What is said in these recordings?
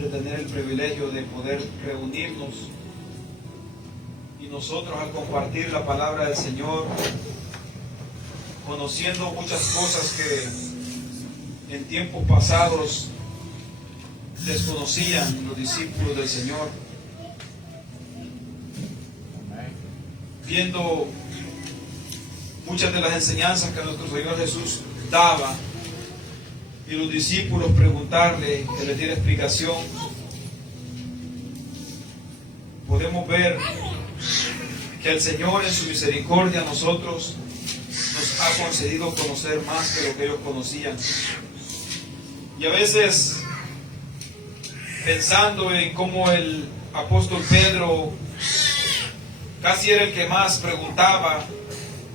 de tener el privilegio de poder reunirnos y nosotros al compartir la palabra del Señor, conociendo muchas cosas que en tiempos pasados desconocían los discípulos del Señor, viendo muchas de las enseñanzas que nuestro Señor Jesús daba y los discípulos preguntarle, que le diera explicación, podemos ver que el Señor en su misericordia a nosotros nos ha concedido conocer más que lo que ellos conocían. Y a veces, pensando en cómo el apóstol Pedro casi era el que más preguntaba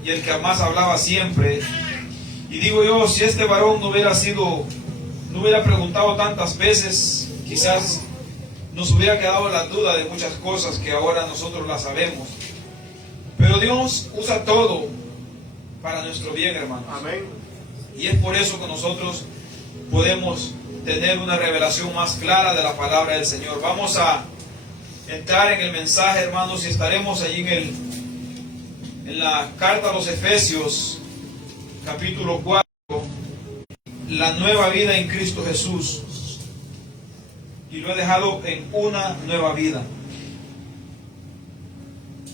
y el que más hablaba siempre, y digo yo, si este varón no hubiera preguntado tantas veces, quizás nos hubiera quedado la duda de muchas cosas que ahora nosotros las sabemos. Pero Dios usa todo para nuestro bien, hermanos. Amén. Y es por eso que nosotros podemos tener una revelación más clara de la palabra del Señor. Vamos a entrar en el mensaje, hermanos, y estaremos allí en la carta a los Efesios, capítulo 4, la nueva vida en Cristo Jesús. Y lo he dejado en una nueva vida.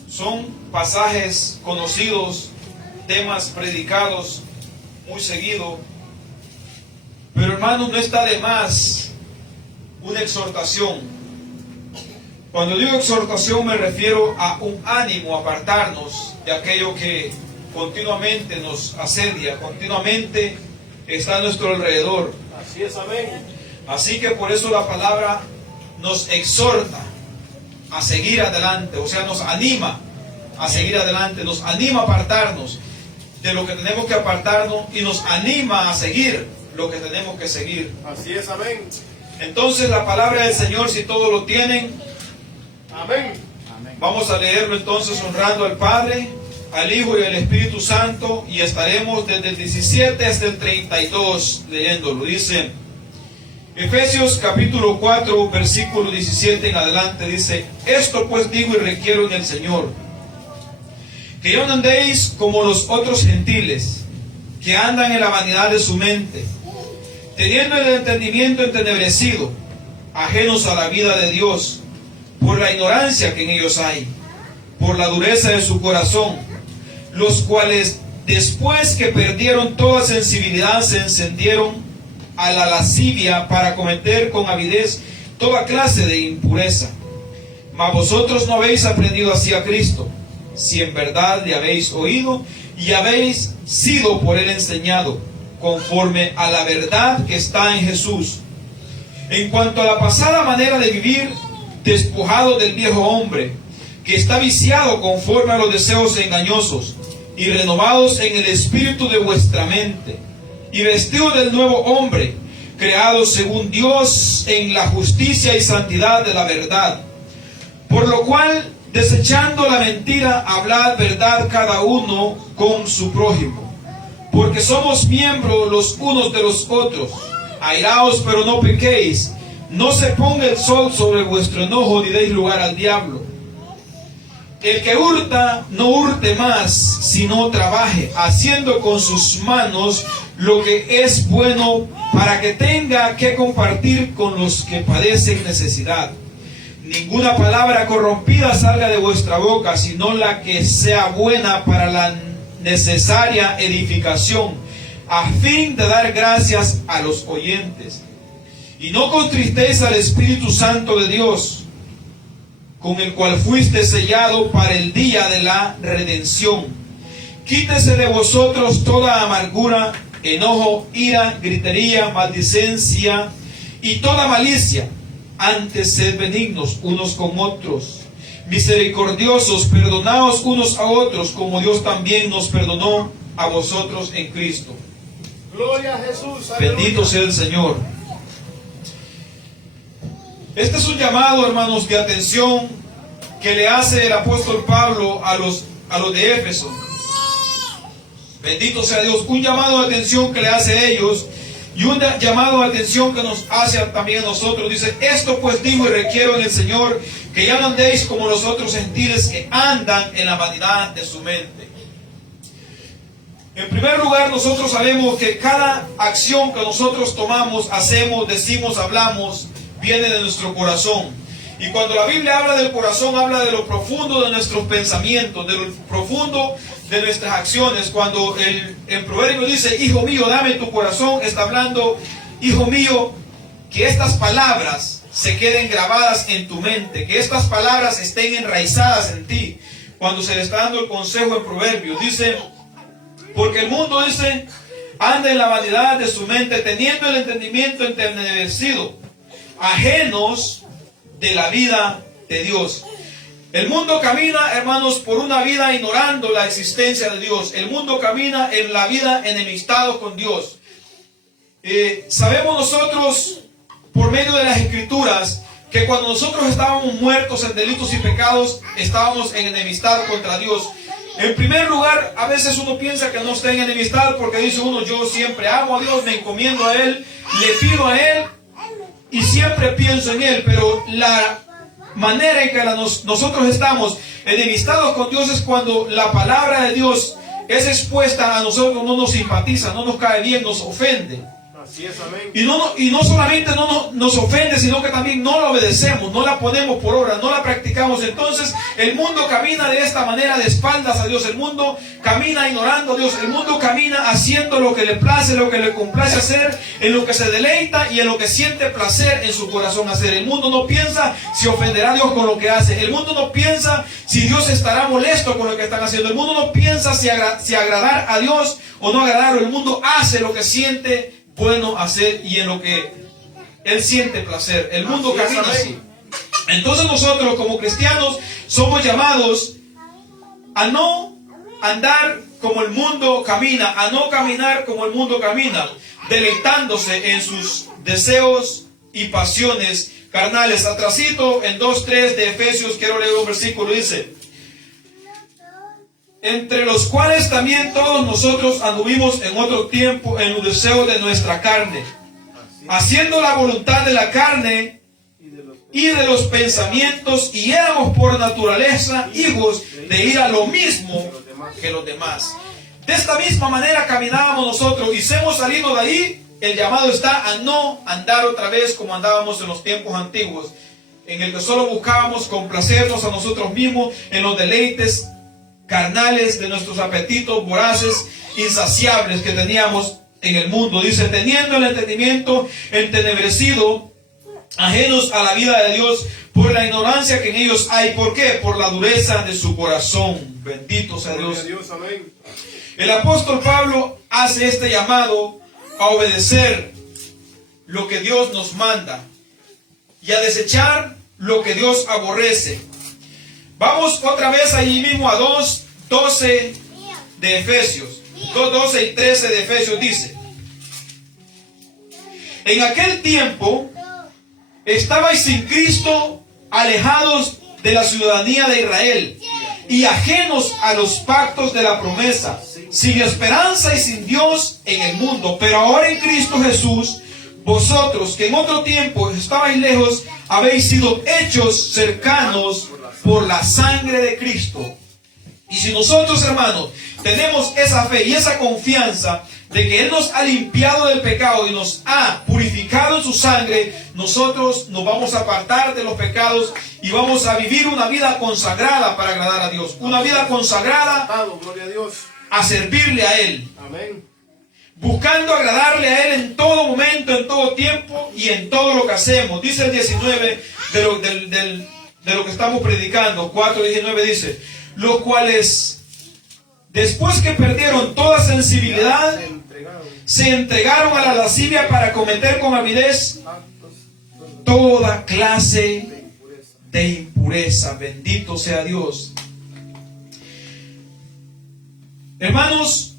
Son pasajes conocidos, temas predicados muy seguido, pero hermanos, no está de más una exhortación. Cuando digo exhortación me refiero a un ánimo, a apartarnos de aquello que continuamente nos asedia, continuamente está a nuestro alrededor. Así es, amén. Así que por eso la palabra nos exhorta a seguir adelante, o sea, nos anima a seguir adelante, nos anima a apartarnos de lo que tenemos que apartarnos y nos anima a seguir lo que tenemos que seguir. Así es, amén. Entonces la palabra del Señor, si todos lo tienen, amén. Vamos a leerlo entonces honrando al Padre, al Hijo y al Espíritu Santo, y estaremos desde el 17 hasta el 32 leyéndolo. Dice Efesios capítulo 4 versículo 17 en adelante, dice: esto pues digo y requiero en el Señor, que ya no andéis como los otros gentiles, que andan en la vanidad de su mente, teniendo el entendimiento entenebrecido, ajenos a la vida de Dios, por la ignorancia que en ellos hay, por la dureza de su corazón, los cuales después que perdieron toda sensibilidad se encendieron a la lascivia para cometer con avidez toda clase de impureza. Mas vosotros no habéis aprendido así a Cristo, si en verdad le habéis oído y habéis sido por él enseñado, conforme a la verdad que está en Jesús. En cuanto a la pasada manera de vivir, despojado del viejo hombre, que está viciado conforme a los deseos engañosos, y renovados en el espíritu de vuestra mente, y vestidos del nuevo hombre, creado según Dios en la justicia y santidad de la verdad. Por lo cual, desechando la mentira, hablad verdad cada uno con su prójimo, porque somos miembros los unos de los otros. Airaos, pero no pequéis. No se ponga el sol sobre vuestro enojo, ni deis lugar al diablo. El que hurta, no hurte más, sino trabaje, haciendo con sus manos lo que es bueno, para que tenga que compartir con los que padecen necesidad. Ninguna palabra corrompida salga de vuestra boca, sino la que sea buena para la necesaria edificación, a fin de dar gracias a los oyentes. Y no contristéis al Espíritu Santo de Dios, con el cual fuiste sellado para el día de la redención. Quítese de vosotros toda amargura, enojo, ira, gritería, maldicencia y toda malicia. Antes sed benignos unos con otros, misericordiosos, perdonaos unos a otros, como Dios también nos perdonó a vosotros en Cristo. Gloria a Jesús. Bendito sea el Señor. Este es un llamado, hermanos, de atención que le hace el apóstol Pablo a los de Éfeso. Bendito sea Dios. Un llamado de atención que le hace a ellos, Y un llamado de atención que nos hace también a nosotros. Dice, esto pues digo y requiero en el Señor, que ya no andéis como los otros gentiles que andan en la vanidad de su mente. En primer lugar, nosotros sabemos que cada acción que nosotros tomamos, hacemos, decimos, hablamos, viene de nuestro corazón. Y cuando la Biblia habla del corazón, habla de lo profundo de nuestros pensamientos, de lo profundo de nuestras acciones. Cuando el proverbio dice, hijo mío, dame tu corazón, está hablando, hijo mío, que estas palabras se queden grabadas en tu mente, que estas palabras estén enraizadas en ti. Cuando se le está dando el consejo en proverbios, dice, porque el mundo, dice, anda en la vanidad de su mente, teniendo el entendimiento entenebrecido, ajenos de la vida de Dios. El mundo camina, hermanos, por una vida ignorando la existencia de Dios. El mundo camina en la vida enemistado con Dios. Sabemos nosotros, por medio de las Escrituras, que cuando nosotros estábamos muertos en delitos y pecados, estábamos en enemistad contra Dios. En primer lugar, a veces uno piensa que no está en enemistad porque dice uno, yo siempre amo a Dios, me encomiendo a Él, le pido a Él y siempre pienso en Él. Pero la manera en que nosotros estamos enemistados con Dios es cuando la palabra de Dios es expuesta a nosotros, no nos simpatiza, no nos cae bien, nos ofende. Así es, amén. Y no solamente no nos ofende, sino que también no la obedecemos, no la ponemos por obra, no la practicamos. Entonces el mundo camina de esta manera, de espaldas a Dios. El mundo camina ignorando a Dios. El mundo camina haciendo lo que le place, lo que le complace hacer, en lo que se deleita y en lo que siente placer en su corazón hacer. El mundo no piensa si ofenderá a Dios con lo que hace. El mundo no piensa si Dios estará molesto con lo que están haciendo. El mundo no piensa si agradar a Dios o no agradarlo. El mundo hace lo que siente bueno hacer y en lo que él siente placer. El mundo camina así. Entonces nosotros como cristianos somos llamados a no andar como el mundo camina, a no caminar como el mundo camina, deleitándose en sus deseos y pasiones carnales. Atrasito en 2:3 de Efesios, quiero leer un versículo, dice, entre los cuales también todos nosotros anduvimos en otro tiempo en los deseos de nuestra carne, haciendo la voluntad de la carne y de los pensamientos, y éramos por naturaleza hijos de ir a lo mismo que los demás. De esta misma manera caminábamos nosotros, y si hemos salido de ahí, el llamado está a no andar otra vez como andábamos en los tiempos antiguos, en el que solo buscábamos complacernos a nosotros mismos en los deleites carnales de nuestros apetitos voraces, insaciables que teníamos en el mundo. Dice, teniendo el entendimiento entenebrecido, ajenos a la vida de Dios, por la ignorancia que en ellos hay. ¿Por qué? Por la dureza de su corazón. Bendito sea Dios. Amén. El apóstol Pablo hace este llamado a obedecer lo que Dios nos manda y a desechar lo que Dios aborrece. Vamos otra vez allí mismo a 2:12 de Efesios. 2:12 y 13 de Efesios dice, en aquel tiempo estabais sin Cristo, alejados de la ciudadanía de Israel y ajenos a los pactos de la promesa, sin esperanza y sin Dios en el mundo. Pero ahora en Cristo Jesús, vosotros que en otro tiempo estabais lejos, habéis sido hechos cercanos por la sangre de Cristo. Y si nosotros, hermanos, tenemos esa fe y esa confianza de que Él nos ha limpiado del pecado y nos ha purificado en su sangre, nosotros nos vamos a apartar de los pecados y vamos a vivir una vida consagrada para agradar a Dios. Una vida consagrada Gloria a Dios. a servirle a Él. Amén. Buscando agradarle a Él en todo momento, en todo tiempo y en todo lo que hacemos. Dice el 19 de lo que estamos predicando, 4:19 dice, los cuales después que perdieron toda sensibilidad, se entregaron a la lascivia para cometer con avidez toda clase de impureza. Bendito sea Dios. Hermanos,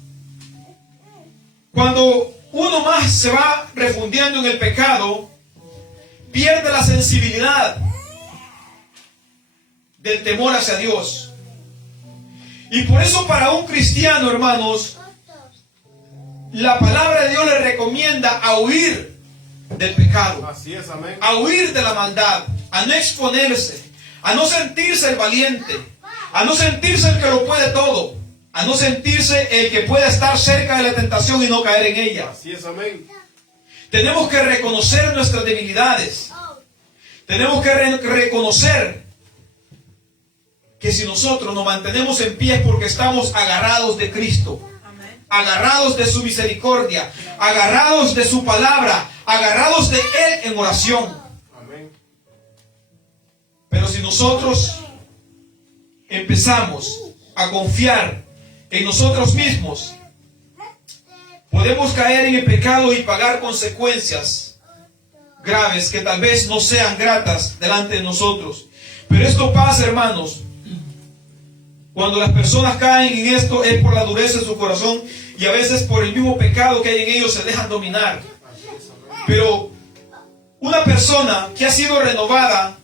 cuando uno más se va refundiendo en el pecado, pierde la sensibilidad del temor hacia Dios. Y por eso para un cristiano, hermanos, la palabra de Dios le recomienda a huir del pecado, Así es, amén. a huir de la maldad, a no exponerse, a no sentirse el valiente, a no sentirse el que lo puede todo, a no sentirse el que pueda estar cerca de la tentación y no caer en ella. Así es, amén. Tenemos que reconocer nuestras debilidades. Tenemos que reconocer que si nosotros nos mantenemos en pie es porque estamos agarrados de Cristo, agarrados de su misericordia, agarrados de su palabra, agarrados de Él en oración. Amén. Pero si nosotros empezamos a confiar en nosotros mismos, podemos caer en el pecado y pagar consecuencias graves que tal vez no sean gratas delante de nosotros. Pero esto pasa, hermanos, cuando las personas caen en esto es por la dureza de su corazón y a veces por el mismo pecado que hay en ellos se dejan dominar. Pero una persona que ha sido renovada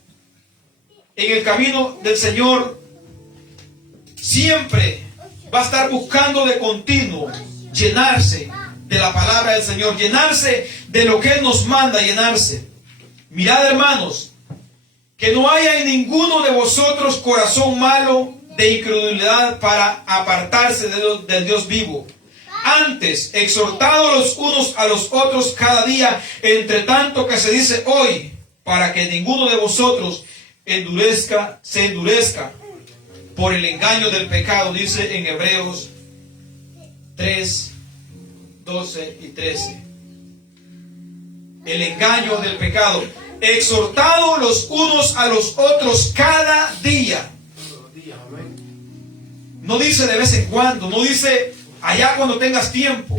en el camino del Señor siempre va a estar buscando de continuo llenarse de la palabra del Señor, llenarse de lo que Él nos manda llenarse. Mirad, hermanos, que no haya en ninguno de vosotros corazón malo de incredulidad para apartarse del Dios vivo. Antes, exhortados los unos a los otros cada día, entre tanto que se dice hoy, para que ninguno de vosotros se endurezca por el engaño del pecado, dice en Hebreos 3, 12 y 13. El engaño del pecado. Exhortados los unos a los otros cada día. No dice de vez en cuando, no dice allá cuando tengas tiempo,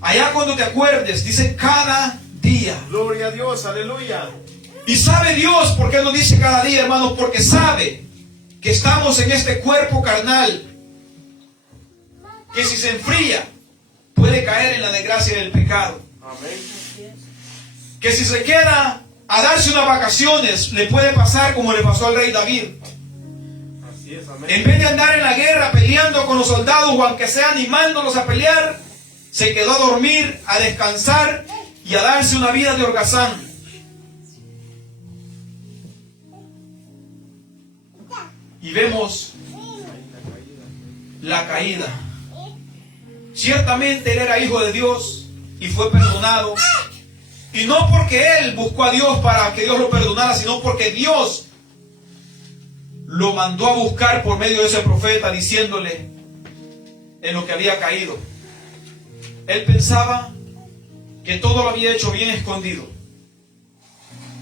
allá cuando te acuerdes, dice cada día. Gloria a Dios, aleluya. Y sabe Dios por qué lo dice cada día, hermanos, porque sabe que estamos en este cuerpo carnal, que si se enfría, puede caer en la desgracia del pecado. Amén. Que si se queda a darse unas vacaciones, le puede pasar como le pasó al rey David. Así es, amén. En vez de andar en la guerra peleando con los soldados o aunque sea animándolos a pelear, se quedó a dormir, a descansar y a darse una vida de holgazán. Y vemos la caída. Ciertamente él era hijo de Dios y fue perdonado. Y no porque él buscó a Dios para que Dios lo perdonara, sino porque Dios lo mandó a buscar por medio de ese profeta, diciéndole en lo que había caído. Él pensaba que todo lo había hecho bien escondido.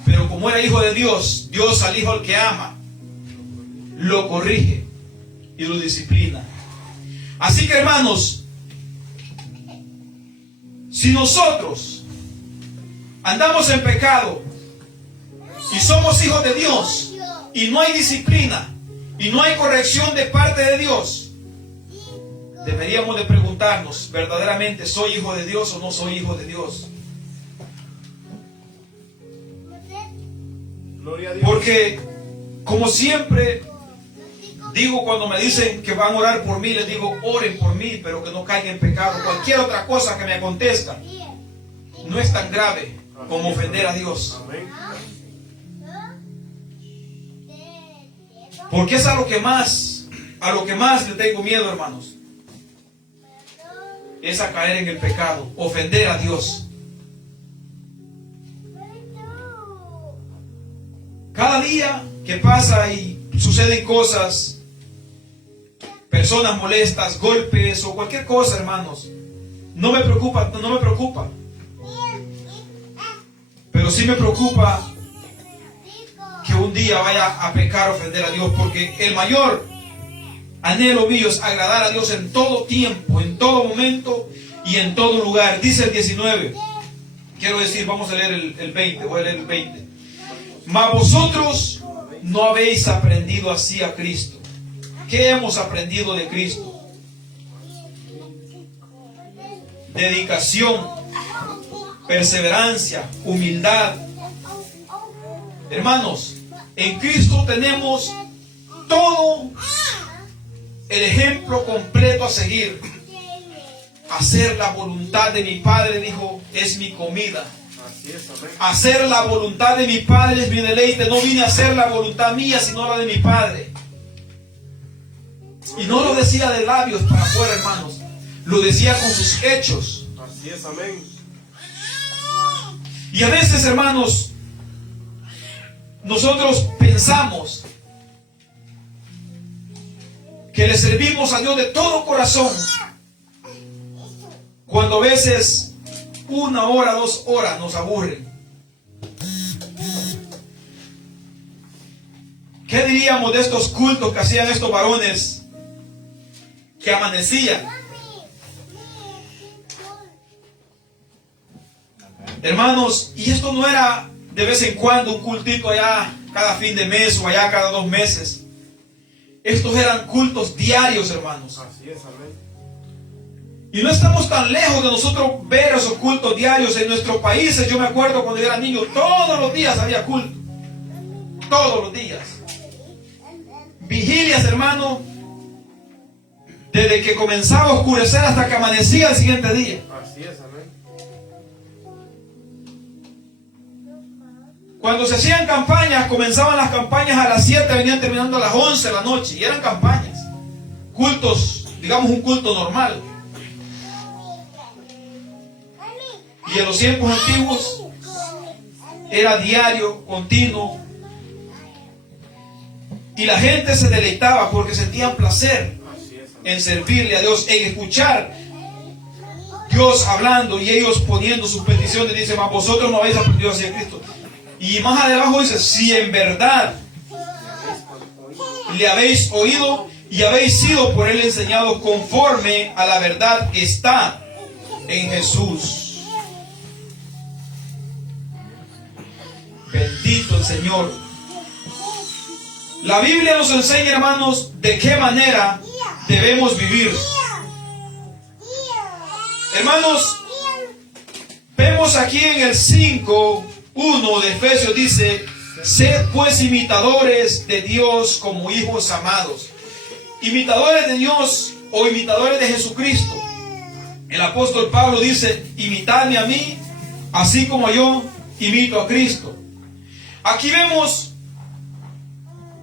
Pero como era hijo de Dios, Dios al hijo al que ama lo corrige y lo disciplina. Así que, hermanos, si nosotros andamos en pecado y somos hijos de Dios y no hay disciplina y no hay corrección de parte de Dios, deberíamos de preguntarnos verdaderamente, ¿soy hijo de Dios o no soy hijo de Dios? Gloria a Dios. Porque, como siempre digo cuando me dicen que van a orar por mí, les digo, oren por mí, pero que no caigan en pecado. Cualquier otra cosa que me acontezca no es tan grave como ofender a Dios. Amén. Porque es a lo que más le tengo miedo, hermanos. Es a caer en el pecado, ofender a Dios. Cada día que pasa y suceden cosas, personas molestas, golpes o cualquier cosa, hermanos, no me preocupa. Pero sí me preocupa que un día vaya a pecar, ofender a Dios, porque el mayor anhelo mío es agradar a Dios en todo tiempo, en todo momento y en todo lugar. Dice el 19, quiero decir, vamos a leer el 20, voy a leer el 20. Mas vosotros no habéis aprendido así a Cristo. ¿Qué hemos aprendido de Cristo? Dedicación, perseverancia, humildad. Hermanos, en Cristo tenemos todo el ejemplo completo a seguir. Hacer la voluntad de mi Padre, dijo, es mi comida. Así es, amén. Hacer la voluntad de mi Padre es mi deleite. No vine a hacer la voluntad mía, sino la de mi Padre. Y no lo decía de labios para afuera, hermanos. Lo decía con sus hechos. Así es, amén. Y a veces, hermanos, nosotros pensamos que le servimos a Dios de todo corazón, cuando a veces 1 hora, 2 horas nos aburren. ¿Qué diríamos de estos cultos que hacían estos varones que amanecían? Hermanos, y esto no era de vez en cuando un cultito allá cada fin de mes o allá cada 2 meses. Estos eran cultos diarios, hermanos. Así es, amén. Y no estamos tan lejos de nosotros ver esos cultos diarios en nuestros países. Yo me acuerdo cuando yo era niño, todos los días había culto. Todos los días. Vigilias, hermano, desde que comenzaba a oscurecer hasta que amanecía el siguiente día. Así es, amén. Cuando se hacían campañas, comenzaban las campañas a las 7, venían terminando a las 11 de la noche. Y eran campañas. Cultos, digamos un culto normal. Y en los tiempos antiguos era diario, continuo. Y la gente se deleitaba porque sentían placer en servirle a Dios, en escuchar Dios hablando y ellos poniendo sus peticiones. Dice, mas vosotros no habéis aprendido hacia Cristo. Y más abajo dice, si en verdad le habéis oído y habéis sido por él enseñados conforme a la verdad que está en Jesús. Bendito el Señor. La Biblia nos enseña, hermanos, de qué manera debemos vivir. Hermanos, vemos aquí en el 5:1 de Efesios, dice, sed pues imitadores de Dios como hijos amados. Imitadores de Dios o imitadores de Jesucristo. El apóstol Pablo dice, imitadme a mí, así como yo imito a Cristo. Aquí vemos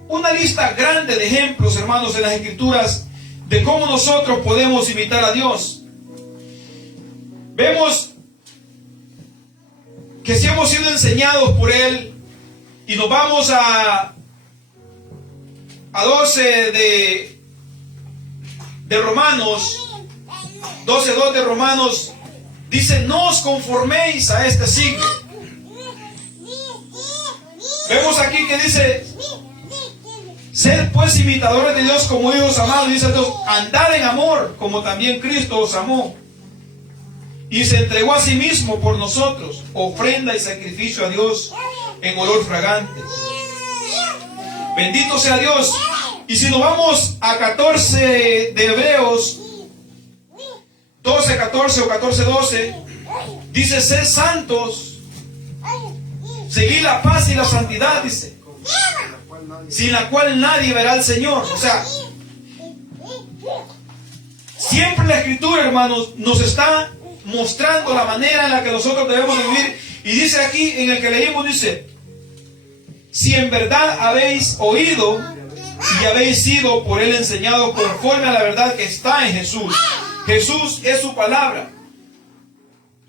una lista grande de ejemplos, hermanos, en las Escrituras de cómo nosotros podemos imitar a Dios. Vemos que si hemos sido enseñados por Él, y nos vamos a 12 de Romanos, 12:2 de Romanos, dice, no os conforméis a este siglo. Vemos aquí que dice, sed pues imitadores de Dios como hijos amados. Dice Dios, andad en amor como también Cristo os amó y se entregó a sí mismo por nosotros, ofrenda y sacrificio a Dios en olor fragante. Bendito sea Dios. Y si nos vamos a 14 de Hebreos 12:14 o 14:12, dice, sed santos, seguid la paz y la santidad, dice, sin la cual nadie verá al Señor. O sea, siempre la Escritura, hermanos, nos está mostrando la manera en la que nosotros debemos vivir. Y dice aquí, en el que leímos, dice, si en verdad habéis oído y habéis sido por él enseñados conforme a la verdad que está en Jesús. Jesús es su palabra.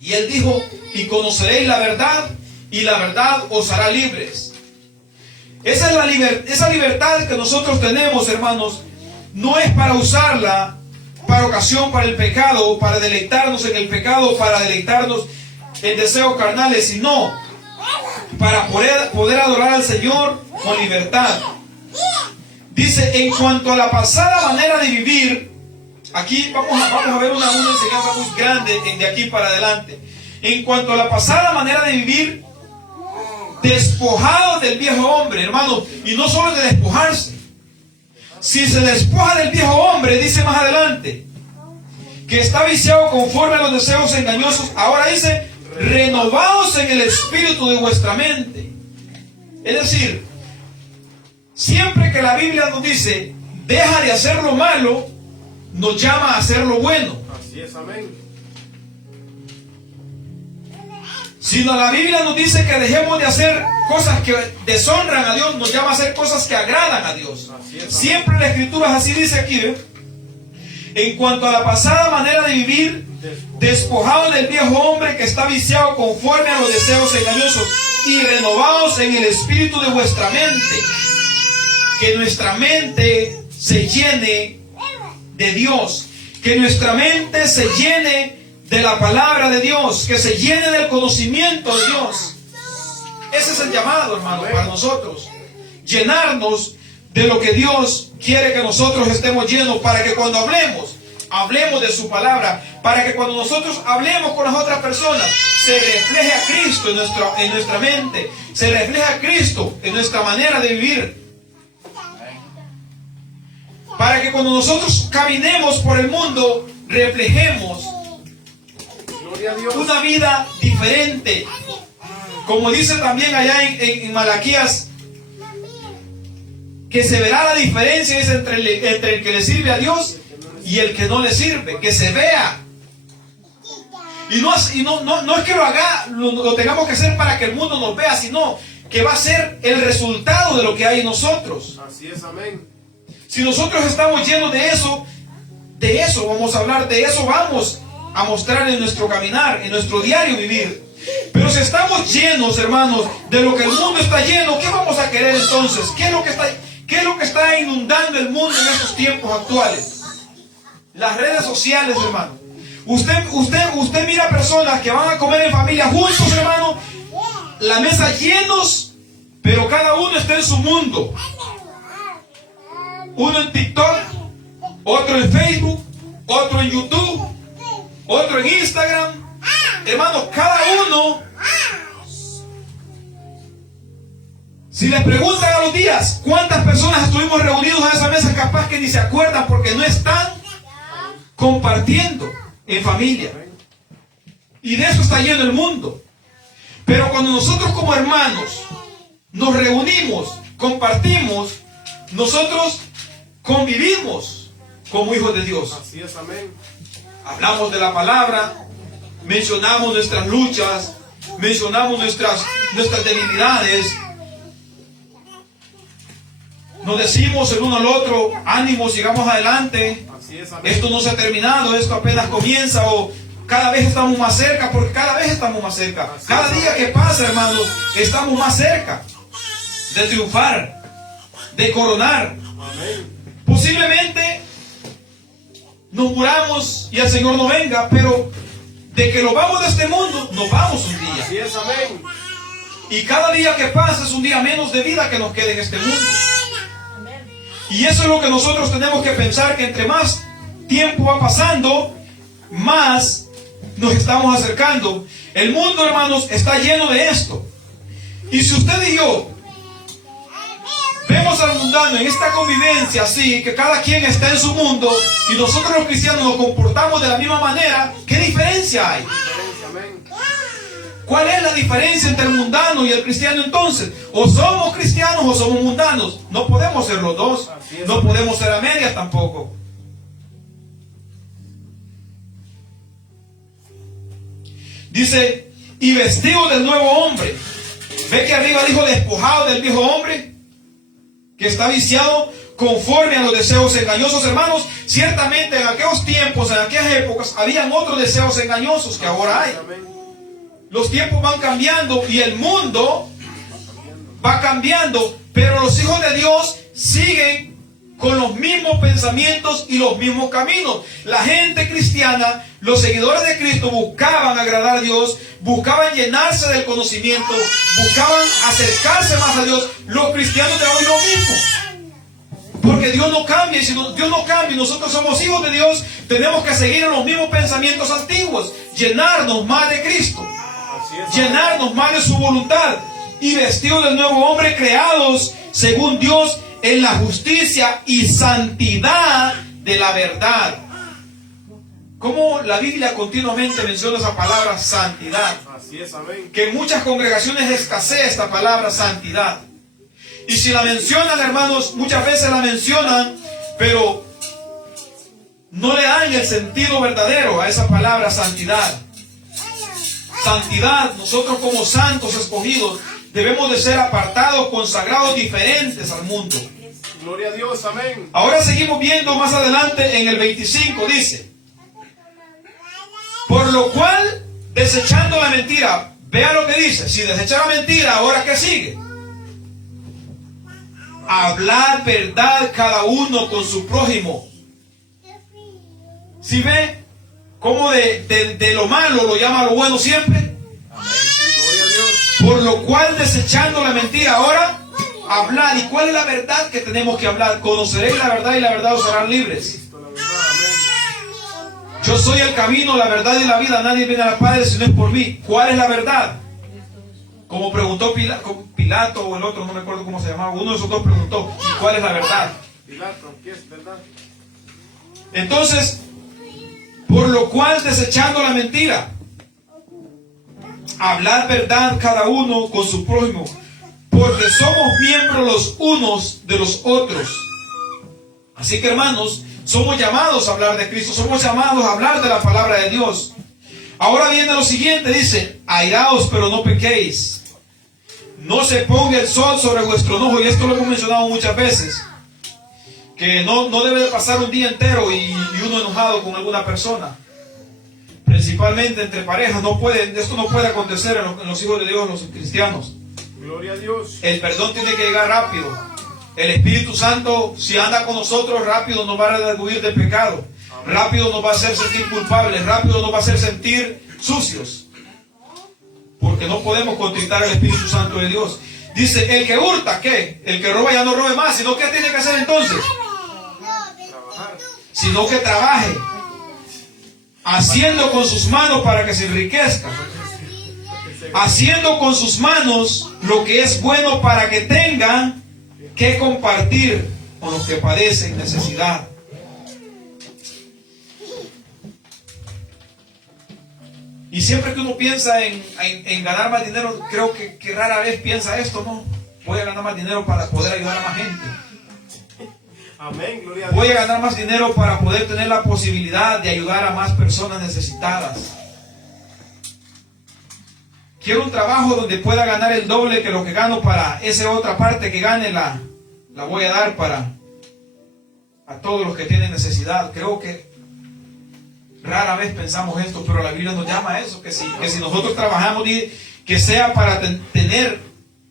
Y él dijo, y conoceréis la verdad, y la verdad os hará libres. Esa libertad que nosotros tenemos, hermanos, no es para usarla para ocasión para el pecado, para deleitarnos en el pecado, para deleitarnos en deseos carnales, sino para poder adorar al Señor con libertad. Dice, en cuanto a la pasada manera de vivir, aquí vamos a ver una enseñanza muy grande de aquí para adelante. En cuanto a la pasada manera de vivir, despojados del viejo hombre, hermano, y no solo de despojarse. Si se despoja del viejo hombre, dice más adelante, que está viciado conforme a los deseos engañosos, ahora dice, renovaos en el espíritu de vuestra mente. Es decir, siempre que la Biblia nos dice, deja de hacer lo malo, nos llama a hacer lo bueno. Así es, amén. Sino la Biblia nos dice que dejemos de hacer cosas que deshonran a Dios, nos llama a hacer cosas que agradan a Dios. Siempre la Escritura es así, dice aquí, ¿ve? En cuanto a la pasada manera de vivir, despojados del viejo hombre que está viciado conforme a los deseos engañosos y renovados en el espíritu de vuestra mente. Que nuestra mente se llene de Dios, que nuestra mente se llene de la palabra de Dios, que se llene del conocimiento de Dios. Ese es el llamado, hermano, para nosotros. Llenarnos de lo que Dios quiere que nosotros estemos llenos, para que cuando hablemos de su palabra, para que cuando nosotros hablemos con las otras personas, se refleje a Cristo en nuestra mente, se refleje a Cristo en nuestra manera de vivir. Para que cuando nosotros caminemos por el mundo, reflejemos una vida diferente. Como dice también allá en Malaquías, que se verá la diferencia entre el que le sirve a Dios y el que no le sirve, que se vea. Y no es que lo tengamos que hacer para que el mundo nos vea, sino que va a ser el resultado de lo que hay en nosotros. Así es, amén. Si nosotros estamos llenos de eso vamos a hablar, de eso vamos a mostrar en nuestro caminar, en nuestro diario vivir. Pero si estamos llenos, hermanos, de lo que el mundo está lleno, ¿qué vamos a querer entonces? ¿Qué es lo que está inundando el mundo en estos tiempos actuales? Las redes sociales, hermano. Usted mira personas que van a comer en familia juntos, hermano, la mesa llenos, pero cada uno está en su mundo. Uno en TikTok, otro en Facebook, otro en YouTube, otro en Instagram. Hermano, cada uno. Si les preguntan a los días cuántas personas estuvimos reunidos a esa mesa, capaz que ni se acuerdan porque no están compartiendo en familia. Y de eso está lleno el mundo. Pero cuando nosotros como hermanos nos reunimos, compartimos, nosotros convivimos como hijos de Dios. Así es, amén. Hablamos de la palabra, mencionamos nuestras luchas, mencionamos nuestras debilidades. Nos decimos el uno al otro, ánimo, sigamos adelante. Así es, amén. Esto no se ha terminado, esto apenas comienza, o cada vez estamos más cerca, porque cada vez estamos más cerca. Cada día que pasa, hermanos, estamos más cerca de triunfar, de coronar. Amén. Posiblemente nos muramos y el Señor no venga, pero de que lo vamos de este mundo, nos vamos un día. Así es, amén. Y cada día que pasa es un día menos de vida que nos quede en este mundo. Y eso es lo que nosotros tenemos que pensar, que entre más tiempo va pasando, más nos estamos acercando. El mundo, hermanos, está lleno de esto. Y si usted y yo vemos al mundano en esta convivencia así, que cada quien está en su mundo, y nosotros los cristianos nos comportamos de la misma manera, ¿qué diferencia hay? Amén. ¿Cuál es la diferencia entre el mundano y el cristiano entonces? O somos cristianos o somos mundanos. No podemos ser los dos. No podemos ser a medias tampoco. Dice, y vestido del nuevo hombre. ¿Ve que arriba dijo despojado del viejo hombre? Que está viciado conforme a los deseos engañosos, hermanos. Ciertamente en aquellos tiempos, en aquellas épocas, habían otros deseos engañosos que ahora hay. Los tiempos van cambiando y el mundo va cambiando, pero los hijos de Dios siguen con los mismos pensamientos y los mismos caminos. La gente cristiana, los seguidores de Cristo, buscaban agradar a Dios, buscaban llenarse del conocimiento, buscaban acercarse más a Dios. Los cristianos de hoy lo mismo. Porque Dios no cambia, y si Dios no cambia y nosotros somos hijos de Dios, tenemos que seguir en los mismos pensamientos antiguos, llenarnos más de Cristo, llenarnos más de su voluntad, y vestidos del nuevo hombre, creados según Dios en la justicia y santidad de la verdad. Como la Biblia continuamente menciona esa palabra santidad. Así es, amén. Que en muchas congregaciones escasea esta palabra santidad. Y si la mencionan, hermanos, muchas veces la mencionan, pero no le dan el sentido verdadero a esa palabra santidad. santidad. Nosotros como santos escogidos debemos de ser apartados, consagrados, diferentes al mundo. Gloria a Dios, amén. Ahora seguimos viendo más adelante en el 25, dice: por lo cual, desechando la mentira. Vea lo que dice. Si desecha la mentira, ¿ahora qué sigue? Hablar verdad cada uno con su prójimo. ¿Sí ve cómo de lo malo lo llama lo bueno siempre? Gloria a Dios. Por lo cual, desechando la mentira, ahora hablar. ¿Y cuál es la verdad que tenemos que hablar? Conoceréis la verdad y la verdad os hará libres. Cristo, la verdad, amén. Yo soy el camino, la verdad y la vida. Nadie viene al Padre si no es por mí. ¿Cuál es la verdad? Como preguntó Pilato o el otro, no me acuerdo cómo se llamaba. Uno de esos dos preguntó: ¿y cuál es la verdad? Pilato, ¿qué es verdad? Entonces, por lo cual, desechando la mentira, hablar verdad cada uno con su prójimo, porque somos miembros los unos de los otros. Así que, hermanos, somos llamados a hablar de Cristo, somos llamados a hablar de la palabra de Dios. Ahora viene lo siguiente, dice: airaos, pero no pequéis. No se ponga el sol sobre vuestro enojo. Y esto lo hemos mencionado muchas veces, que no debe de pasar un día entero y uno enojado con alguna persona. Principalmente entre parejas, esto no puede acontecer en los hijos de Dios, en los cristianos. Gloria a Dios. El perdón tiene que llegar rápido. El Espíritu Santo, si anda con nosotros, rápido nos va a redarguir del pecado. Rápido nos va a hacer sentir culpables. Rápido nos va a hacer sentir sucios. Porque no podemos contritar al Espíritu Santo de Dios. Dice: el que hurta, ¿qué? El que roba ya no robe más. Sino ¿qué tiene que hacer entonces? Trabajar. Sino que trabaje, haciendo con sus manos para que se enriquezca. Haciendo con sus manos lo que es bueno para que tengan que compartir con los que padecen necesidad. Y siempre que uno piensa en ganar más dinero, creo que rara vez piensa esto, ¿no? Voy a ganar más dinero para poder ayudar a más gente. Amén, gloria a Voy a Dios. ganar más dinero para poder tener la posibilidad de ayudar a más personas necesitadas. Quiero un trabajo donde pueda ganar el doble que lo que gano, para esa otra parte que gane la voy a dar para a todos los que tienen necesidad. Creo que rara vez pensamos esto, pero la Biblia nos llama a eso, que si nosotros trabajamos, que sea para tener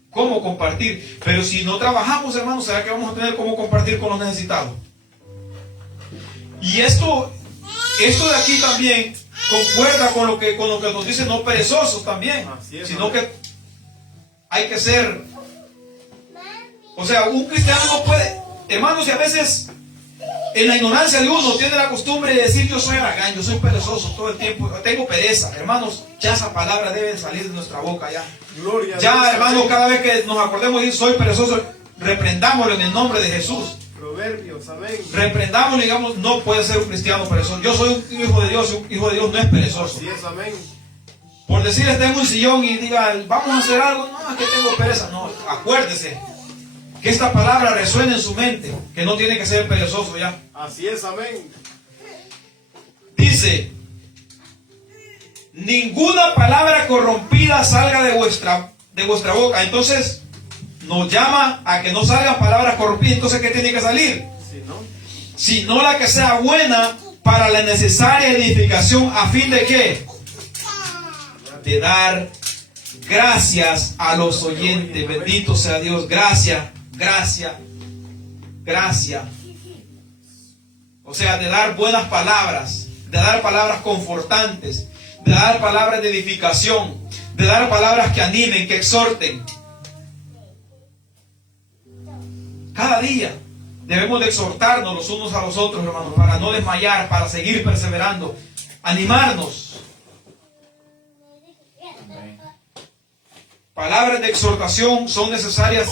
cómo compartir. Pero si no trabajamos, hermanos, ¿será que vamos a tener cómo compartir con los necesitados? Y esto de aquí también concuerda con lo que nos dice: no perezosos también, sino que hay que ser, o sea, un cristiano no puede, hermanos, y a veces en la ignorancia de uno tiene la costumbre de decir: yo soy haragán, yo soy perezoso todo el tiempo, tengo pereza. Hermanos, ya esa palabra debe salir de nuestra boca ya. Gloria a Ya, Dios, hermanos, amén. cada vez que nos acordemos de decir soy perezoso, reprendámoslo en el nombre de Jesús. Proverbios, amén. Reprendámoslo y digamos: no puede ser un cristiano perezoso. Yo soy un hijo de Dios, y un hijo de Dios no es perezoso. Así es, amén. Por decir, está en un sillón y diga: vamos a hacer algo, no, es que tengo pereza. No, acuérdese que esta palabra resuene en su mente, que no tiene que ser perezoso ya. Así es, amén. Dice: ninguna palabra corrompida salga de vuestra boca. Entonces nos llama a que no salgan palabras corrompidas. Entonces, ¿qué tiene que salir? Si no, Sino la que sea buena para la necesaria edificación, a fin de ¿qué? De dar gracias a los oyentes. Bendito sea Dios. Gracias, gracias, gracias. O sea, de dar buenas palabras, de dar palabras confortantes, de dar palabras de edificación, de dar palabras que animen, que exhorten. Cada día debemos de exhortarnos los unos a los otros, hermanos, para no desmayar, para seguir perseverando, animarnos. Palabras de exhortación son necesarias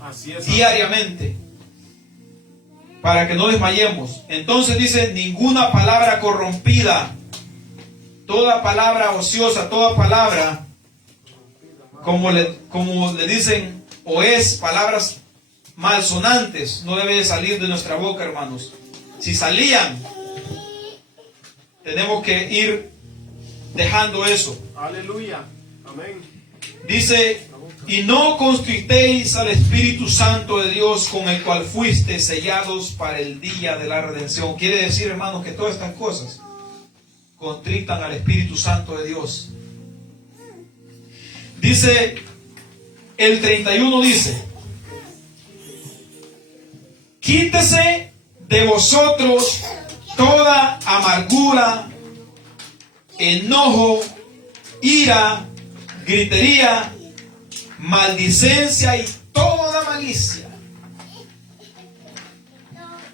Así es, diariamente, para que no desmayemos. Entonces dice: ninguna palabra corrompida, toda palabra ociosa, toda palabra, como le dicen, o es palabras malsonantes, no debe de salir de nuestra boca, hermanos. Si salían, tenemos que ir dejando eso. Aleluya. Amén. Dice, y no constritéis al Espíritu Santo de Dios, con el cual fuiste sellados para el día de la redención. Quiere decir, hermanos, que todas estas cosas contritan al Espíritu Santo de Dios. Dice, el 31 dice, quítese de vosotros toda amargura, enojo, ira, gritería, maldicencia y toda malicia.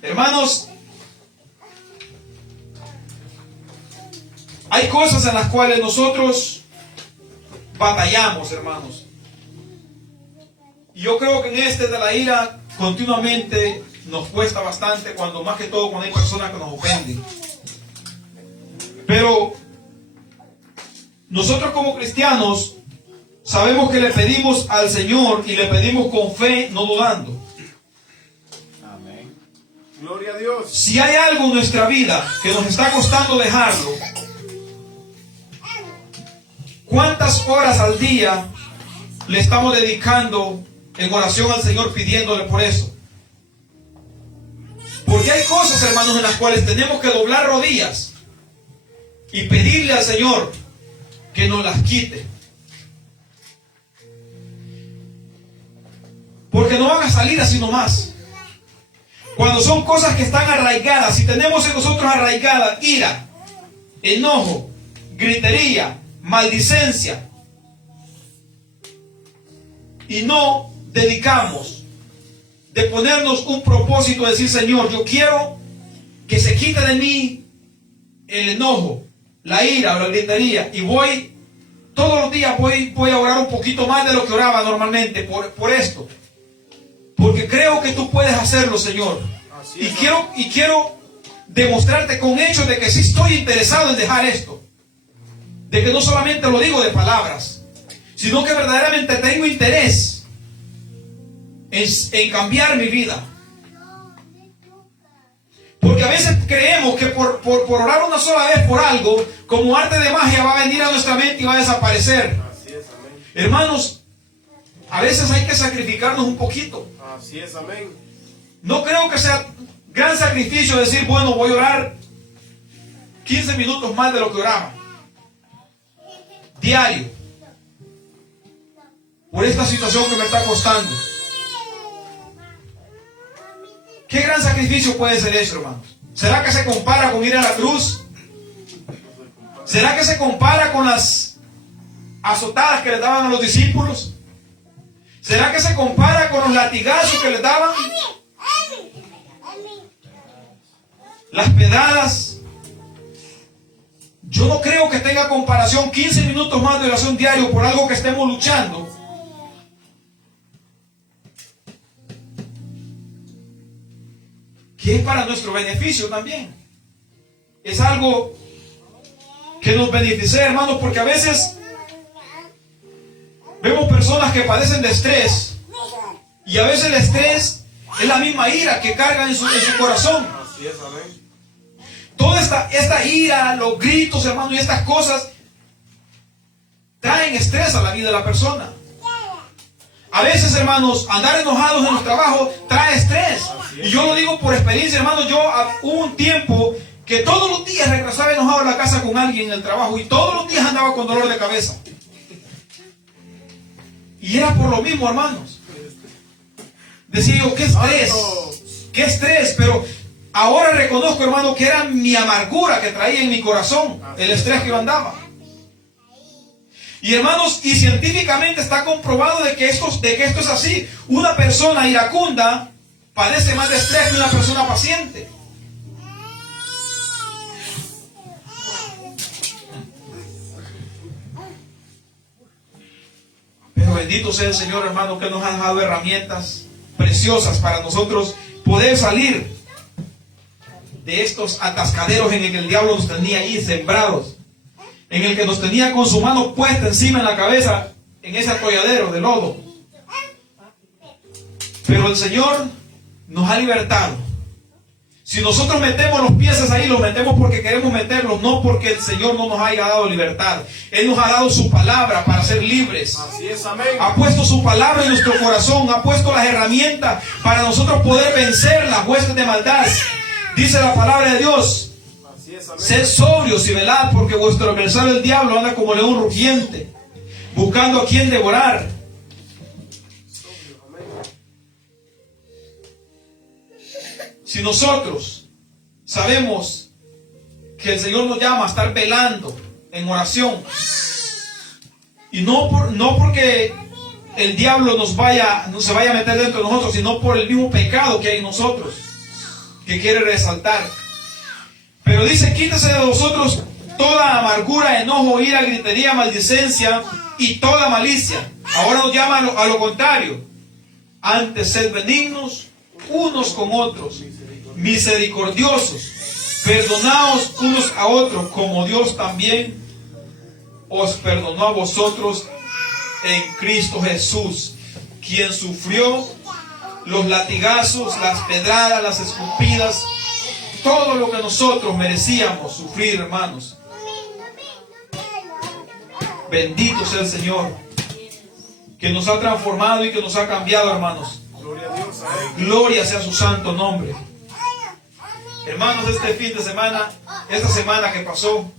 Hermanos, hay cosas en las cuales nosotros batallamos, hermanos. Y yo creo que en este de la ira continuamente nos cuesta bastante, cuando más que todo cuando hay personas que nos ofenden. Pero nosotros como cristianos sabemos que le pedimos al Señor y le pedimos con fe, no dudando. Amén. Gloria a Dios. Si hay algo en nuestra vida que nos está costando dejarlo, ¿cuántas horas al día le estamos dedicando en oración al Señor pidiéndole por eso? Porque hay cosas, hermanos, en las cuales tenemos que doblar rodillas y pedirle al Señor que nos las quite. Porque no van a salir así nomás. Cuando son cosas que están arraigadas, si tenemos en nosotros arraigada ira, enojo, gritería, maldicencia, y no dedicamos de ponernos un propósito de decir, Señor, yo quiero que se quite de mí el enojo, la ira o la gritería, y todos los días voy a orar un poquito más de lo que oraba normalmente por esto, porque creo que tú puedes hacerlo, Señor. Y quiero demostrarte con hechos de que sí estoy interesado en dejar esto, de que no solamente lo digo de palabras, sino que verdaderamente tengo interés en cambiar mi vida. Porque a veces creemos que por orar una sola vez por algo, como arte de magia, va a venir a nuestra mente y va a desaparecer. Así es, amén. Hermanos, a veces hay que sacrificarnos un poquito. Así es, amén. No creo que sea gran sacrificio decir, bueno, voy a orar 15 minutos más de lo que oraba diario, por esta situación que me está costando. ¿Qué gran sacrificio puede ser eso, hermanos? ¿Será que se compara con ir a la cruz? ¿Será que se compara con las azotadas que le daban a los discípulos? ¿Será que se compara con los latigazos que les daban? Las pedradas. Yo no creo que tenga comparación 15 minutos más de oración diario por algo que estemos luchando. Que es para nuestro beneficio también. Es algo que nos beneficia, hermanos, porque a veces vemos personas que padecen de estrés, y a veces el estrés es la misma ira que cargan en su corazón. Así es, amén. Toda esta ira, los gritos, hermanos, y estas cosas traen estrés a la vida de la persona. A veces, hermanos, andar enojados en el trabajo trae estrés. Y yo lo digo por experiencia, hermanos. Hubo un tiempo que todos los días regresaba enojado a la casa con alguien en el trabajo, y todos los días andaba con dolor de cabeza. Y era por lo mismo, hermanos. Decía yo, qué estrés, pero ahora reconozco, hermano, que era mi amargura que traía en mi corazón, el estrés que yo andaba. Y hermanos, y científicamente está comprobado de que esto es así. Una persona iracunda padece más de estrés que una persona paciente. Pero bendito sea el Señor, hermano, que nos ha dejado herramientas preciosas para nosotros poder salir de estos atascaderos en el que el diablo nos tenía ahí sembrados, en el que nos tenía con su mano puesta encima en la cabeza, en ese atolladero de lodo. Pero el Señor nos ha libertado. Si nosotros metemos los pies ahí, los metemos porque queremos meterlos, no porque el Señor no nos haya dado libertad. Él nos ha dado su palabra para ser libres. Así es, amén. Ha puesto su palabra en nuestro corazón, ha puesto las herramientas para nosotros poder vencer las huestes de maldad. Dice la palabra de Dios: Así es, amén. sed sobrios y velad, porque vuestro adversario el diablo anda como león rugiente, buscando a quien devorar. Si nosotros sabemos que el Señor nos llama a estar velando en oración, y no porque el diablo no se vaya a meter dentro de nosotros, sino por el mismo pecado que hay en nosotros, que quiere resaltar. Pero dice: quítese de vosotros toda amargura, enojo, ira, gritería, maldicencia y toda malicia. Ahora nos llama a lo contrario: antes sed benignos unos con otros, misericordiosos, perdonaos unos a otros, como Dios también os perdonó a vosotros en Cristo Jesús, quien sufrió los latigazos, las pedradas, las escupidas, todo lo que nosotros merecíamos sufrir, hermanos. Bendito sea el Señor, que nos ha transformado y que nos ha cambiado, hermanos. Gloria a Dios, amén. Gloria sea su santo nombre. Hermanos, este fin de semana, esta semana que pasó,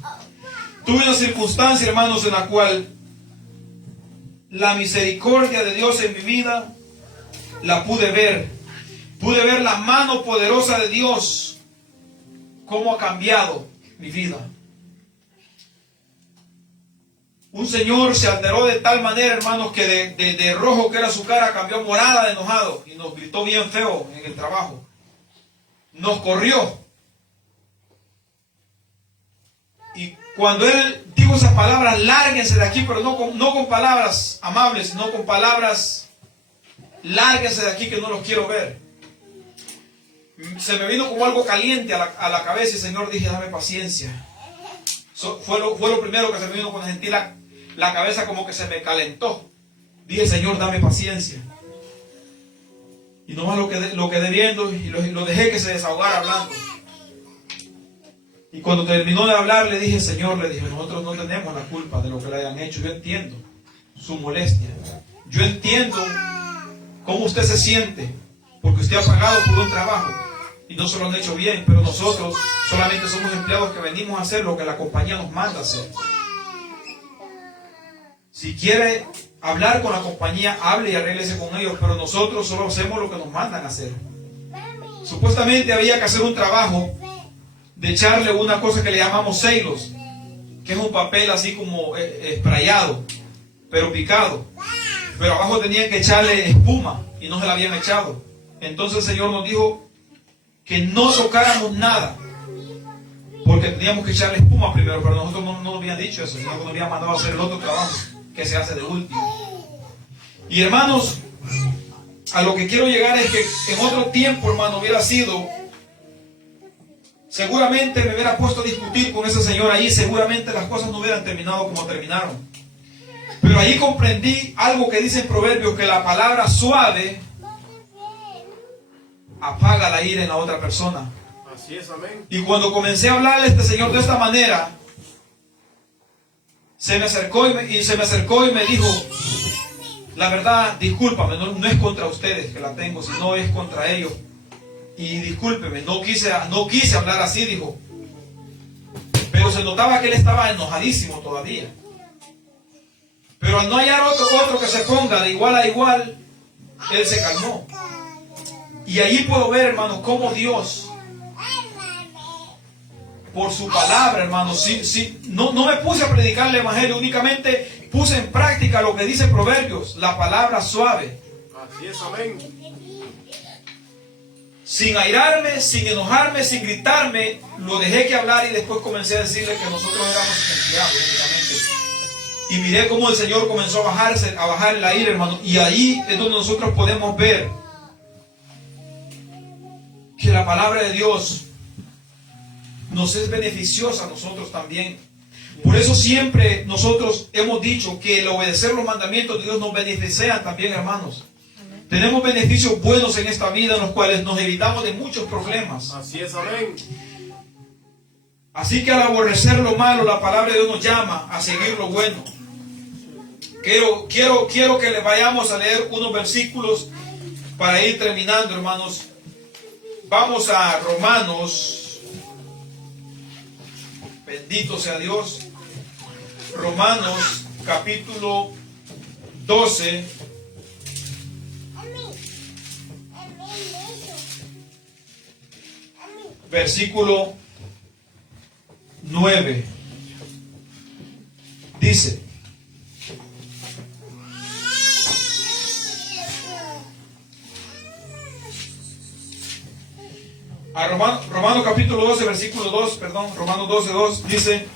tuve una circunstancia, hermanos, en la cual la misericordia de Dios en mi vida la pude ver. Pude ver la mano poderosa de Dios, cómo ha cambiado mi vida. Un señor se alteró de tal manera, hermanos, que de rojo que era su cara cambió morada de enojado y nos gritó bien feo en el trabajo. Nos corrió. Y cuando él dijo esas palabras: lárguense de aquí, pero no con palabras amables, sino con palabras: lárguense de aquí, que no los quiero ver. Se me vino como algo caliente a la cabeza, y Señor, dije: dame paciencia. Fue lo primero que se me vino cuando sentí la cabeza como que se me calentó. Dije: Señor, dame paciencia. Y nomás lo quedé viendo y lo dejé que se desahogara hablando. Y cuando terminó de hablar, le dije: Señor, nosotros no tenemos la culpa de lo que le hayan hecho. Yo entiendo su molestia. Yo entiendo cómo usted se siente, porque usted ha pagado por un trabajo y no se lo han hecho bien, pero nosotros solamente somos empleados que venimos a hacer lo que la compañía nos manda hacer. Si quiere hablar con la compañía, hable y arréglese con ellos, pero nosotros solo hacemos lo que nos mandan a hacer. Supuestamente había que hacer un trabajo de echarle una cosa que le llamamos celos, que es un papel así como sprayado, pero picado. Pero abajo tenían que echarle espuma y no se la habían echado. Entonces el Señor nos dijo que no tocáramos nada, porque teníamos que echarle espuma primero, pero nosotros no nos habían dicho eso, sino que nos habían mandado a hacer el otro trabajo que se hace de último. Y hermanos, a lo que quiero llegar es que en otro tiempo, hermano, hubiera sido, seguramente me hubiera puesto a discutir con ese señor ahí, seguramente las cosas no hubieran terminado como terminaron. Pero ahí comprendí algo que dice en Proverbios, que la palabra suave apaga la ira en la otra persona. Así es, amén. Y cuando comencé a hablarle a este señor de esta manera, se me acercó y me dijo: la verdad, discúlpame, no es contra ustedes que la tengo, sino es contra ellos. Y discúlpeme, no quise hablar así, dijo. Pero se notaba que él estaba enojadísimo todavía. Pero al no hallar otro que se ponga de igual a igual, él se calmó. Y allí puedo ver, hermanos, cómo Dios, por su palabra, hermanos, no me puse a predicar el evangelio, únicamente puse en práctica lo que dice Proverbios, la palabra suave. Así es, amén. Sin airarme, sin enojarme, sin gritarme, lo dejé que hablar y después comencé a decirle que nosotros éramos empleados únicamente. Y miré cómo el Señor comenzó a bajar la ira, hermano. Y ahí es donde nosotros podemos ver que la palabra de Dios nos es beneficiosa a nosotros también. Por eso siempre nosotros hemos dicho que el obedecer los mandamientos de Dios nos benefician también, hermanos. Tenemos beneficios buenos en esta vida en los cuales nos evitamos de muchos problemas. Así es, amén. Así que al aborrecer lo malo, la palabra de Dios nos llama a seguir lo bueno. Quiero que le vayamos a leer unos versículos para ir terminando, hermanos. Vamos a Romanos. Bendito sea Dios. Romanos capítulo 12. Versículo 9. Dice: a Romanos capítulo 12, versículo 2, Romanos 12, 2, dice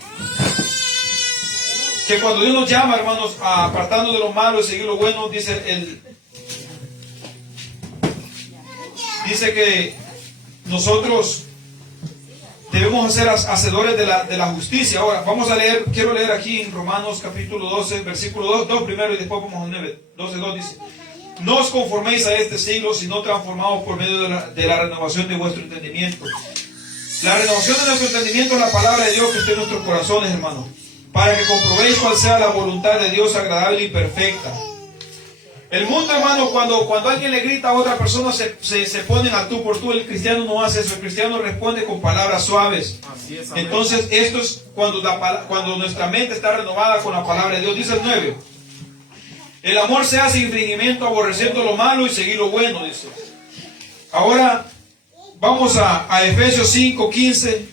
que cuando Dios nos llama, hermanos, a apartarnos de lo malo y seguir lo bueno, dice que nosotros debemos ser hacedores de la justicia. Ahora, vamos a leer, quiero leer aquí en Romanos capítulo 12, versículo 2 primero y después vamos al 9. 12, 2 dice: no os conforméis a este siglo, sino transformaos por medio de la renovación de vuestro entendimiento. La renovación de nuestro entendimiento es la palabra de Dios que está en nuestros corazones, hermanos, para que comprobéis cuál sea la voluntad de Dios agradable y perfecta. El mundo, hermano, cuando alguien le grita a otra persona, se ponen al tú por tú. El cristiano no hace eso. El cristiano responde con palabras suaves. Así es, entonces, esto es cuando nuestra mente está renovada con la palabra de Dios. Dice el 9: el amor se hace infringimiento, aborreciendo lo malo y seguir lo bueno, dice. Ahora vamos a Efesios 5, 15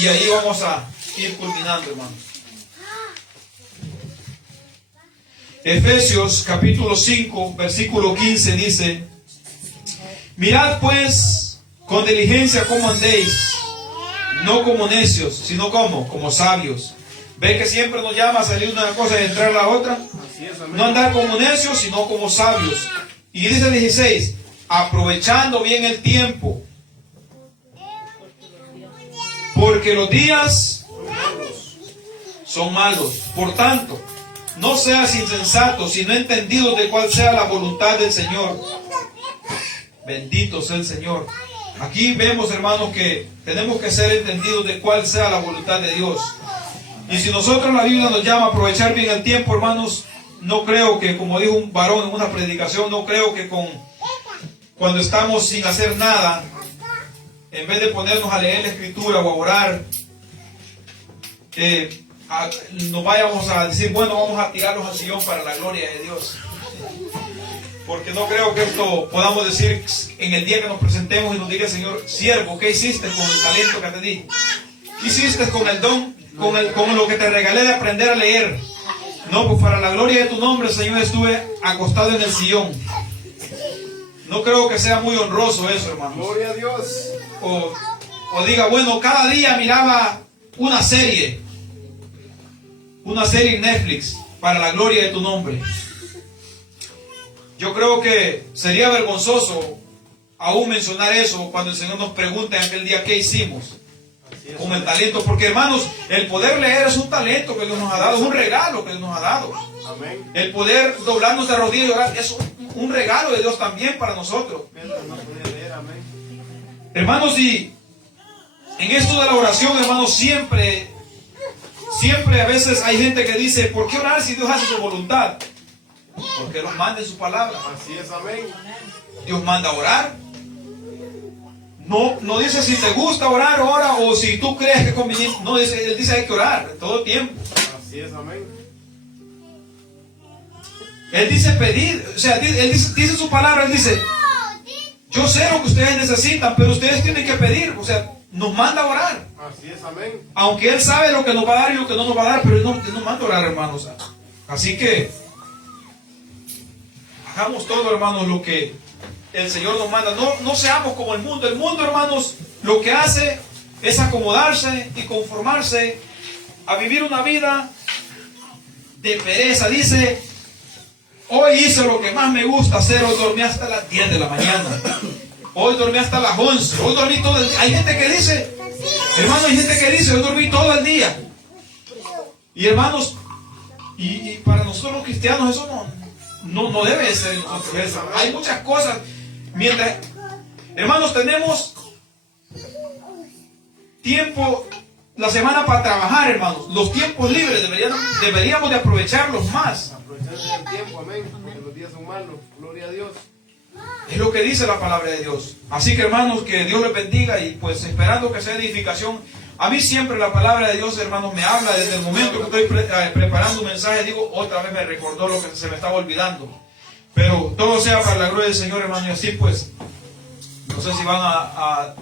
y ahí vamos a ir culminando, hermano. Efesios capítulo 5, versículo 15 dice: mirad pues con diligencia cómo andéis, no como necios, sino como sabios. ¿Ve que siempre nos llama a salir de una cosa y entrar a la otra? Así es, amén. No andar como necios, sino como sabios. Y dice el 16: aprovechando bien el tiempo, porque los días son malos. Por tanto, no seas insensato, sino entendido de cuál sea la voluntad del Señor. Bendito sea el Señor. Aquí vemos, hermanos, que tenemos que ser entendidos de cuál sea la voluntad de Dios. Y si nosotros, la Biblia nos llama a aprovechar bien el tiempo, hermanos, no creo que, como dijo un varón en una predicación, no creo que cuando estamos sin hacer nada, en vez de ponernos a leer la Escritura o a orar, nos vayamos a decir, bueno, vamos a tirarnos al sillón para la gloria de Dios. Porque no creo que esto podamos decir en el día que nos presentemos y nos diga: Señor, siervo, ¿qué hiciste con el talento que te di? ¿Qué hiciste con el don, con lo que te regalé de aprender a leer? No, pues para la gloria de tu nombre, Señor, estuve acostado en el sillón. No creo que sea muy honroso eso, hermanos. Gloria a Dios. O diga, bueno, cada día miraba una serie en Netflix para la gloria de tu nombre. Yo creo que sería vergonzoso aún mencionar eso cuando el Señor nos pregunte en aquel día qué hicimos con el talento. Porque, hermanos, el poder leer es un talento que Dios nos ha dado, es un regalo que Dios nos ha dado. Amén. El poder doblarnos de rodillas y orar es un regalo de Dios también para nosotros. Hermanos, y en esto de la oración, hermanos, siempre a veces hay gente que dice: ¿por qué orar si Dios hace su voluntad? Porque nos manda en su palabra. Así es, amén. Dios manda a orar. No dice si te gusta orar, ora, o si tú crees que es conveniente. No, Él dice hay que orar en todo tiempo. Así es, amén. Él dice pedir, o sea, Él dice su palabra, Él dice: yo sé lo que ustedes necesitan, pero ustedes tienen que pedir. O sea, nos manda a orar. Así es, amén. Aunque Él sabe lo que nos va a dar y lo que no nos va a dar, pero Él nos manda a orar, hermanos. Así que hagamos todo, hermanos, lo que el Señor nos manda. No seamos como el mundo. El mundo, hermanos, lo que hace es acomodarse y conformarse a vivir una vida de pereza. Dice: hoy hice lo que más me gusta hacer. Hoy dormí hasta las 10 de la mañana. Hoy dormí hasta las 11. Hoy dormí todo el día. Hay gente que dice, hermanos, hay gente que dice: hoy dormí todo el día. Y hermanos, y para nosotros los cristianos eso no debe ser en nosotros eso. Hay muchas cosas. Mientras, hermanos, tenemos tiempo la semana para trabajar, hermanos. Los tiempos libres deberíamos de aprovecharlos más. Aprovechar el tiempo, amén. Porque los días son malos. Gloria a Dios. Es lo que dice la palabra de Dios. Así que, hermanos, que Dios les bendiga y pues esperando que sea edificación. A mí siempre la palabra de Dios, hermanos, me habla desde el momento que estoy preparando un mensaje. Digo, otra vez me recordó lo que se me estaba olvidando. Pero todo sea para la gloria del Señor, hermano. Y así pues, no sé si van a